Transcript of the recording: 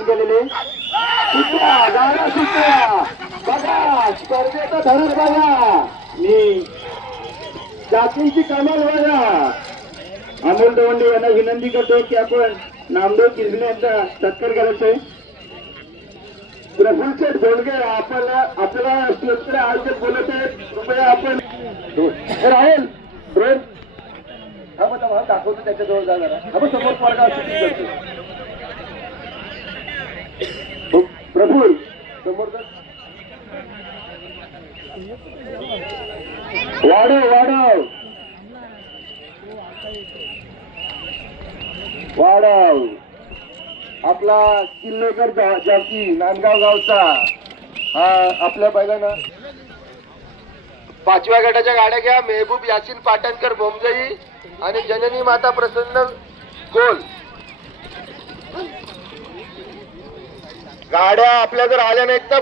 घेऊन गेलेले गाड्या सुटल्या बघा स्पर्धेचा धनुष बघा मी जातींची कमाल बघा. अमोल दवंडे यांना विनंती करतो की आपण नामदेव किरणे यांचा सत्कार करायचा आहे. प्रफुल्ल शेठ बोलगे आपल्याला स्टेजकडे आयोजक बोलत आहेत. कृपया आपण राहुल ड्रोन हा मला दाखवतो त्याच्याजवळ जाणार हा समोर मार्ग असतो प्रफुल्ल समोर वाढव आपला किल्लेकर जाती नांदगाव गावचा हा आपल्या बैलांना 5व्या गटाच्या गाड्या घ्या. मेहबूब यासीन पाटणकर बोमजई आणि जननी माता प्रसन्न गोल गाड्या आपल्या जर आल्या नाहीत तर